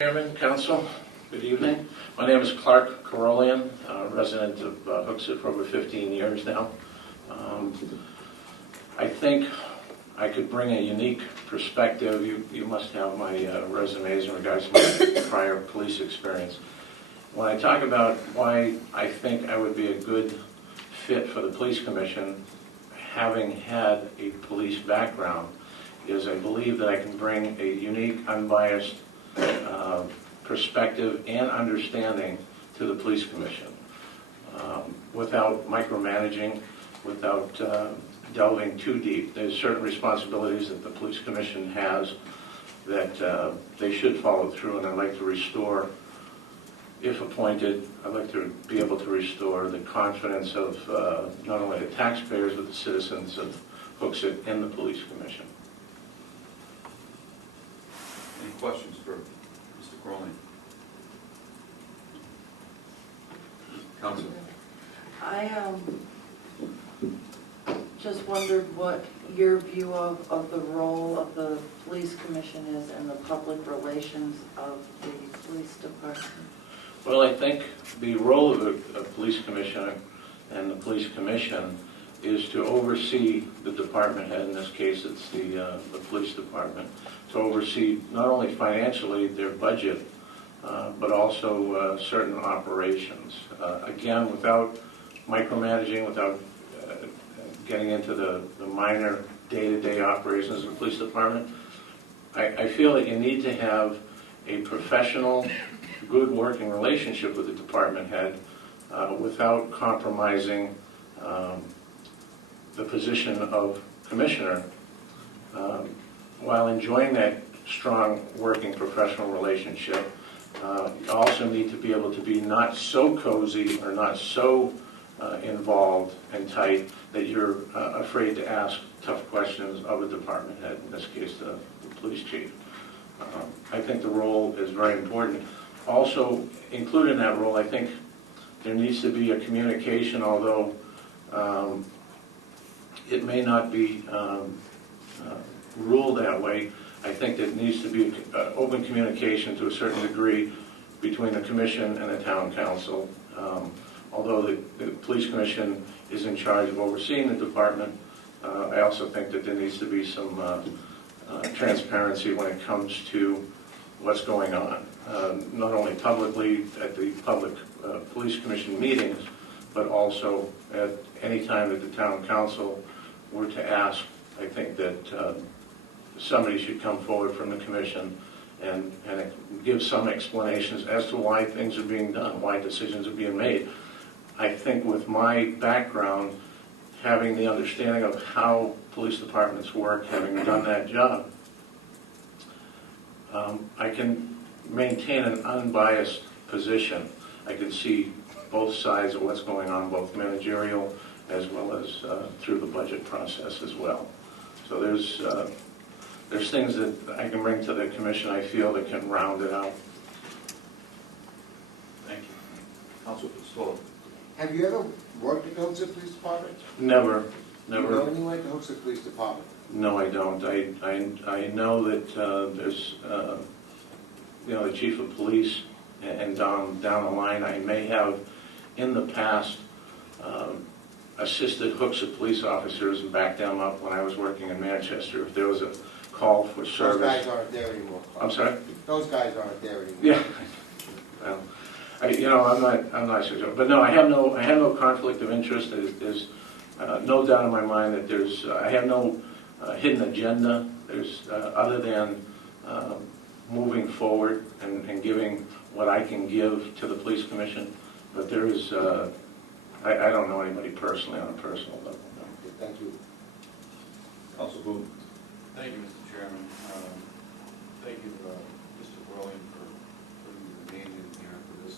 Chairman, Council, good evening. My name is Clark Carolian, resident of Hooksett for over 15 years now. I think I could bring a unique perspective. You must have my resumes in regards to my prior police experience. When I talk about why I think I would be a good fit for the Police Commission, having had a police background, is I believe that I can bring a unique, unbiased perspective and understanding to the Police Commission without micromanaging, without delving too deep. There's certain responsibilities that the Police Commission has that they should follow through, and I'd like to restore, if appointed, I'd like to be able to restore the confidence of not only the taxpayers but the citizens of Hooksett and the Police Commission. Any questions for Mr. Crowley? Council. I just wondered what your view of the role of the police commission is in the public relations of the police department. Well, I think the role of a police commissioner and the police commission is to oversee the department head. In this case, it's the police department, to oversee not only financially their budget, but also certain operations. Again, without micromanaging, without getting into the minor day-to-day operations of the police department, I feel that you need to have a professional, good working relationship with the department head without compromising the position of commissioner, while enjoying that strong working professional relationship. You also need to be able to be not so cozy or not so involved and tight that you're afraid to ask tough questions of a department head, in this case the police chief. I think the role is very important. Also included in that role, I think there needs to be a communication, although it may not be ruled that way. I think there needs to be open communication to a certain degree between the commission and the town council. Although the police commission is in charge of overseeing the department, I also think that there needs to be some transparency when it comes to what's going on, not only publicly at the public police commission meetings, but also at any time that the town council were to ask. I think that somebody should come forward from the commission and give some explanations as to why things are being done, why decisions are being made. I think with my background, having the understanding of how police departments work, having done that job, I can maintain an unbiased position. I can see both sides of what's going on, both managerial as well as through the budget process as well. So there's things that I can bring to the commission, I feel, that can round it out. Thank you. Council Stoll. Have you ever worked at the Hooksett Police Department? Never. Do you know anyone at the Hooksett Police Department? No, I don't. I know that there's, the chief of police, and down the line, I may have in the past assisted Hooksett police officers and backed them up when I was working in Manchester. If there was a call for service. Those guys aren't there anymore. I'm sorry? Those guys aren't there anymore. Yeah. Well, I'm not sure. But no, I have no conflict of interest. There's no doubt in my mind that I have no hidden agenda. There's other than moving forward and giving what I can give to the police commission. But there is, I don't know anybody personally on a personal level. No. Okay, thank you. Council Booth. Thank you, Mr. Chairman. Thank you, Mr. Crowley, for putting your name in here for this.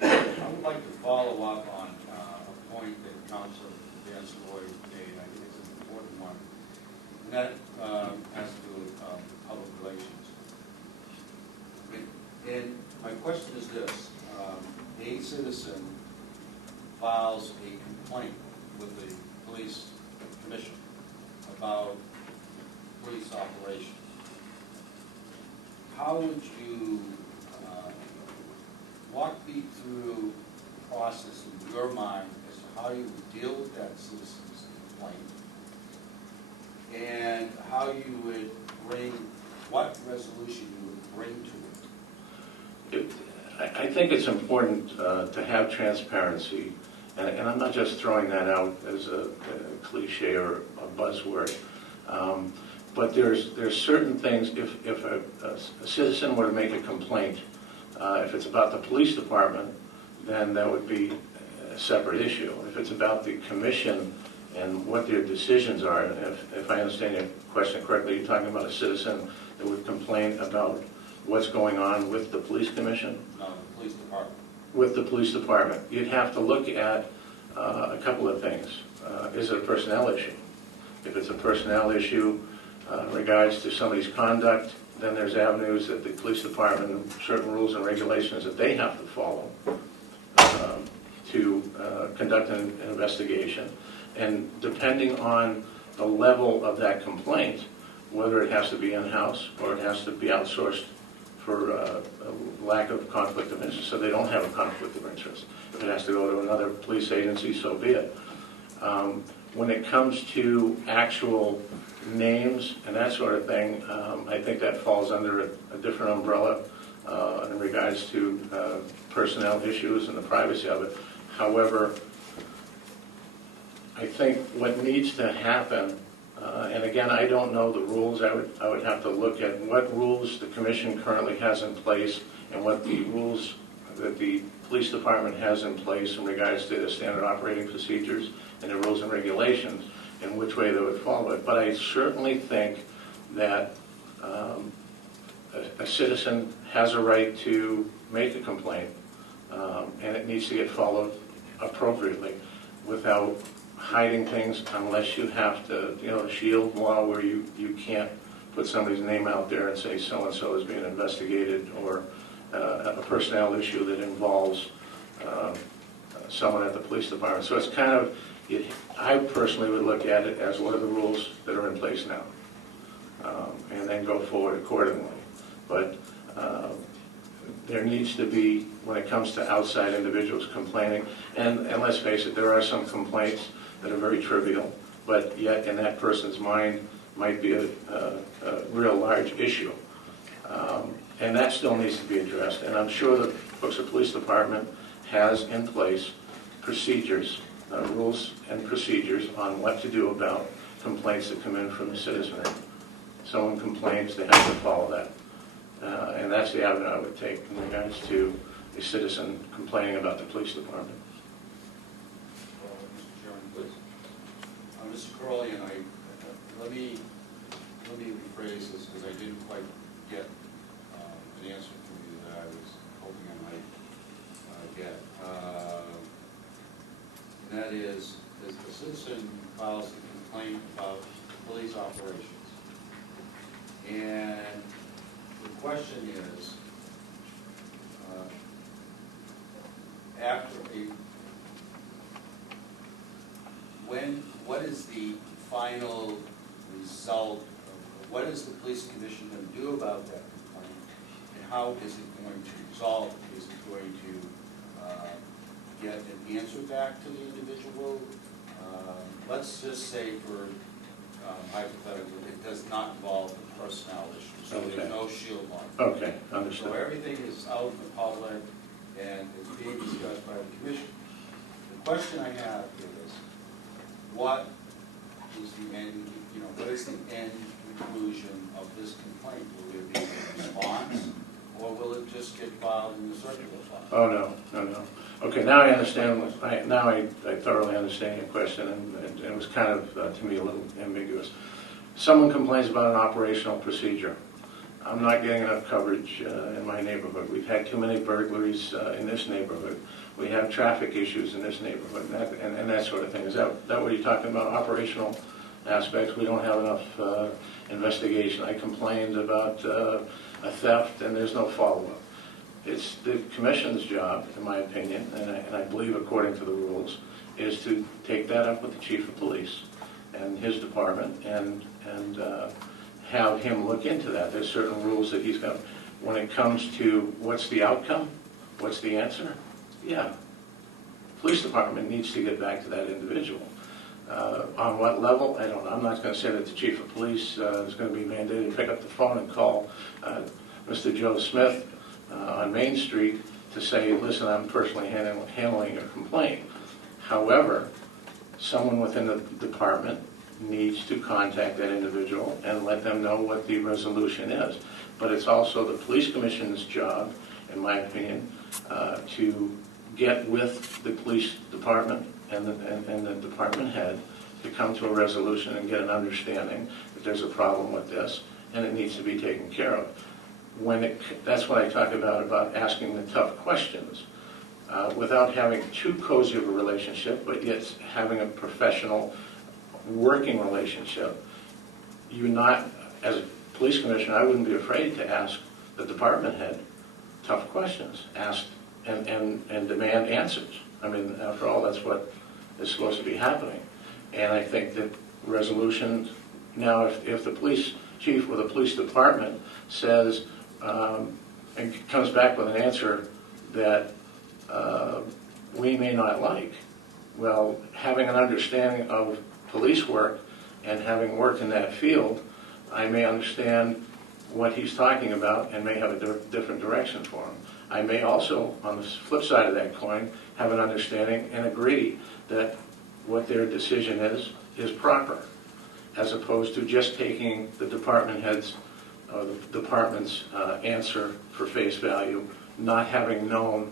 I would like to follow up on a point that Councilor Vance Lloyd made. I think it's an important one, and that has to do with public relations. And my question is this: a citizen files a complaint with the police commission about police operations. How would you I think it's important to have transparency, and I'm not just throwing that out as a cliche or a buzzword, but there's certain things, if a citizen were to make a complaint, if it's about the police department, then that would be a separate issue. If it's about the commission and what their decisions are, and if I understand your question correctly, you're talking about a citizen that would complain about what's going on with the police commission? No, the police department. With the police department. You'd have to look at a couple of things. Is it a personnel issue? If it's a personnel issue regards to somebody's conduct, then there's avenues that the police department, certain rules and regulations that they have to follow to conduct an investigation. And depending on the level of that complaint, whether it has to be in-house or it has to be outsourced for a lack of conflict of interest, so they don't have a conflict of interest. If it has to go to another police agency, so be it. When it comes to actual names and that sort of thing, I think that falls under a different umbrella in regards to personnel issues and the privacy of it. However, I think what needs to happen, and again, I don't know the rules. I would have to look at what rules the commission currently has in place and what the rules that the police department has in place in regards to the standard operating procedures and the rules and regulations, and which way they would follow it. But I certainly think that a citizen has a right to make a complaint, and it needs to get followed appropriately without hiding things, unless you have to, the shield law where you can't put somebody's name out there and say so-and-so is being investigated, or a personnel issue that involves someone at the police department. So it's kind of, I personally would look at it as what are the rules that are in place now, and then go forward accordingly. But there needs to be, when it comes to outside individuals complaining, and let's face it, there are some complaints that are very trivial, but yet in that person's mind might be a real large issue. And that still needs to be addressed. And I'm sure the Hooksett Police Department has in place procedures, rules and procedures on what to do about complaints that come in from the citizenry. Someone complains, they have to follow that. And that's the avenue I would take in regards to a citizen complaining about the police department. Mr. Chairman, please. Mr. Corley, and let me rephrase this, because I didn't quite get an answer from you that I was hoping I might get. And that is the citizen files a complaint about police operations. And the question is, what is the final result of, what is the police commission going to do about that complaint, and how is it going to resolve it? Is it going to get an answer back to the individual? Let's just say, for hypothetically, it does not involve the personnel issue, so Okay. there's no shield law. Okay, So understood. everything is out in the public and is being discussed by the commission. The question I have is, what is the end, what is the end conclusion of this complaint? Will there be a response, or will it just get filed in the circular file? Oh, no. Okay, now I understand, I thoroughly understand your question, and it was kind of, to me, a little ambiguous. Someone complains about an operational procedure. I'm not getting enough coverage in my neighborhood. We've had too many burglaries in this neighborhood. We have traffic issues in this neighborhood, and that sort of thing. Is that what you're talking about, operational aspects? We don't have enough investigation. I complained about a theft, and there's no follow-up. It's the commission's job, in my opinion, and I believe according to the rules, is to take that up with the chief of police and his department and have him look into that. There's certain rules that he's got. When it comes to what's the outcome, what's the answer, yeah, police department needs to get back to that individual. On what level, I don't know. I'm not going to say that the chief of police is going to be mandated to pick up the phone and call Mr. Joe Smith on Main Street to say, listen, I'm personally handling your complaint. However, someone within the department needs to contact that individual and let them know what the resolution is. But it's also the police commission's job, in my opinion, to get with the police department and the department head to come to a resolution and get an understanding that there's a problem with this and it needs to be taken care of. That's what I talk about asking the tough questions. Without having too cozy of a relationship, but yet having a professional working relationship, you're not, as a police commissioner, I wouldn't be afraid to ask the department head tough questions, ask and demand answers. I mean, after all, that's what is supposed to be happening. And I think that resolutions, now if the police chief or the police department says, and comes back with an answer that we may not like, well, having an understanding of police work and having worked in that field, I may understand what he's talking about and may have a different direction for him. I may also, on the flip side of that coin, have an understanding and agree that what their decision is proper, as opposed to just taking the department head's or the department's answer for face value, not having known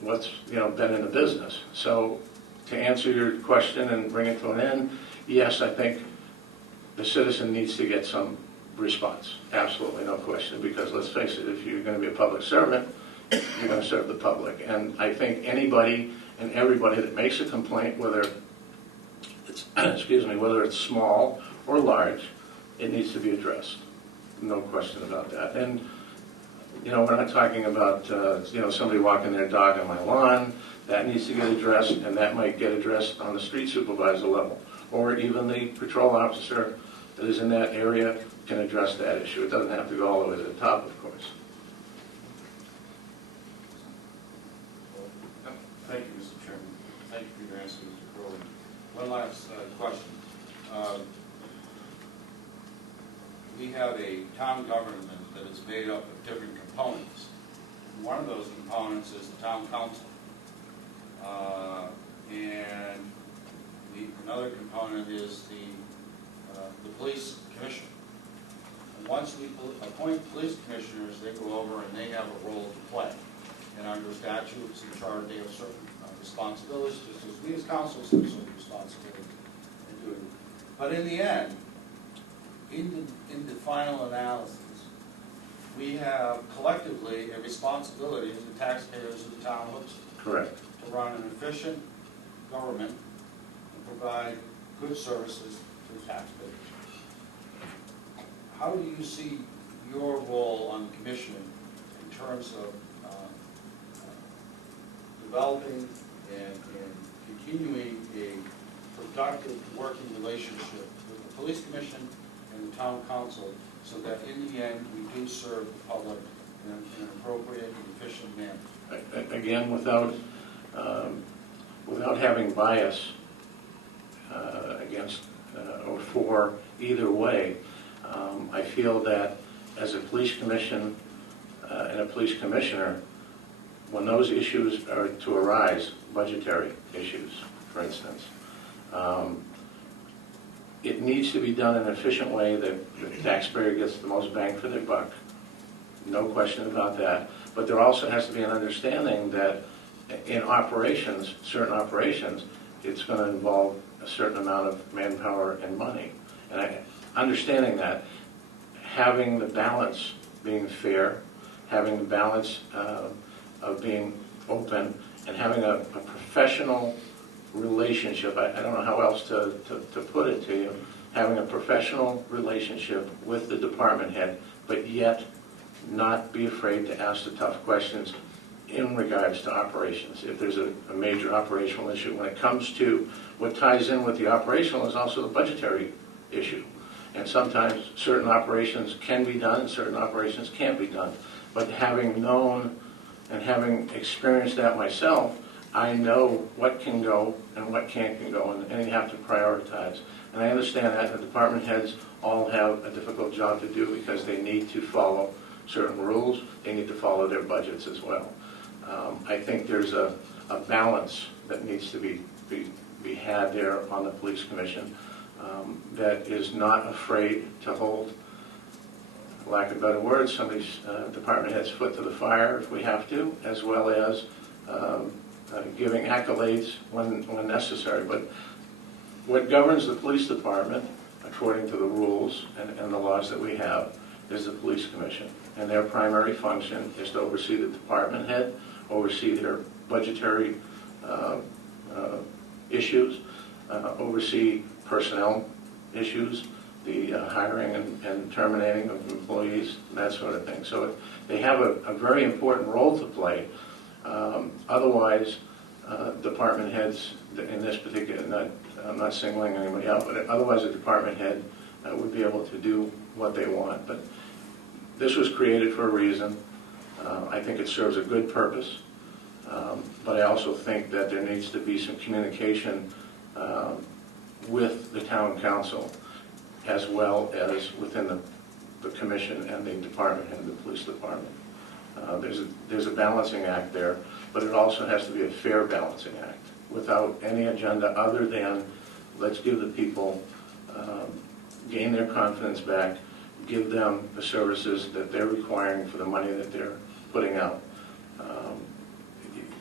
what's been in the business. So to answer your question and bring it to an end, yes, I think the citizen needs to get some response. Absolutely, no question, because let's face it, if you're going to be a public servant, you're going to serve the public. And I think anybody and everybody that makes a complaint, whether it's, whether it's small or large, it needs to be addressed. No question about that. And, we're not talking about, somebody walking their dog on my lawn. That needs to get addressed, and that might get addressed on the street supervisor level. Or even the patrol officer that is in that area can address that issue. It doesn't have to go all the way to the top, of course. Thank you, Mr. Chairman. Thank you for your answer, Mr. Crowley. One last question. We have a town government that is made up of different components. One of those components is the town council. And another component is the police commission. And once we appoint police commissioners, they go over and they have a role to play. And under statutes and charter, they have certain responsibilities, just as we as councils have certain responsibilities in doing. But in the end, in the final analysis, we have collectively a responsibility as the taxpayers of the town of Hooksett. Correct. To run an efficient government and provide good services to the taxpayers. How do you see your role on the commission in terms of developing and continuing a productive working relationship with the police commission and the town council, so that in the end we do serve the public in an appropriate and efficient manner? Again, without having bias against or for either way, I feel that as a police commission and a police commissioner, when those issues are to arise, budgetary issues, for instance, it needs to be done in an efficient way that the taxpayer gets the most bang for their buck. No question about that. But there also has to be an understanding that in operations, certain operations, it's going to involve a certain amount of manpower and money. And understanding that, having the balance being fair, having the balance of being open, and having a professional relationship, I don't know how else to put it to you, having a professional relationship with the department head, but yet not be afraid to ask the tough questions in regards to operations. If there's a major operational issue, when it comes to what ties in with the operational is also the budgetary issue. And sometimes certain operations can be done and certain operations can't be done. But having known and having experienced that myself, I know what can go and what can't go, and you have to prioritize. And I understand that the department heads all have a difficult job to do because they need to follow certain rules, they need to follow their budgets as well. I think there's a balance that needs to be had there on the police commission that is not afraid to hold, for lack of better words, somebody's department head's foot to the fire if we have to, as well as giving accolades when necessary. But what governs the police department, according to the rules and the laws that we have, is the police commission. And their primary function is to oversee the department head, oversee their budgetary issues, oversee personnel issues, the hiring and terminating of employees, that sort of thing. So they have a very important role to play. Otherwise, department heads in this particular, I'm not singling anybody out, but otherwise a department head would be able to do what they want. But this was created for a reason. I think it serves a good purpose. But I also think that there needs to be some communication with the town council as well as within the commission and the department and the police department. There's a balancing act there, but it also has to be a fair balancing act without any agenda other than let's give the people, gain their confidence back, give them the services that they're requiring for the money that they're putting out.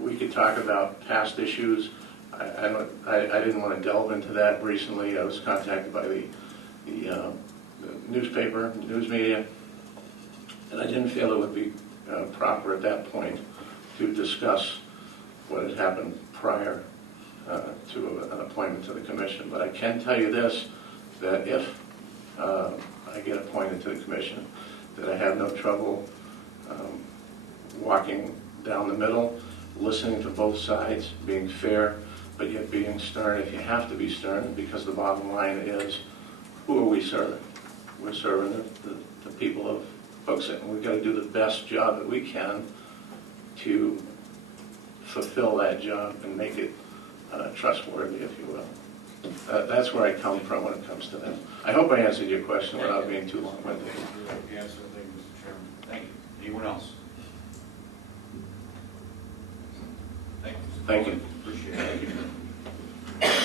We could talk about past issues. I didn't want to delve into that recently. I was contacted by the newspaper, news media, and I didn't feel it would be proper at that point to discuss what had happened prior to an appointment to the commission. But I can tell you this, that if I get appointed to the commission, that I have no trouble walking down the middle, listening to both sides, being fair, but yet being stern if you have to be stern, because the bottom line is, who are we serving? We're serving the people of Hooksett, and we've got to do the best job that we can to fulfill that job and make it trustworthy, if you will. That's where I come from when it comes to that. I hope I answered your question without being too long-winded. Yes, thank you, Mr. Chairman. Thank you. Anyone else? Thank you. Thank you. Appreciate it. Thank you.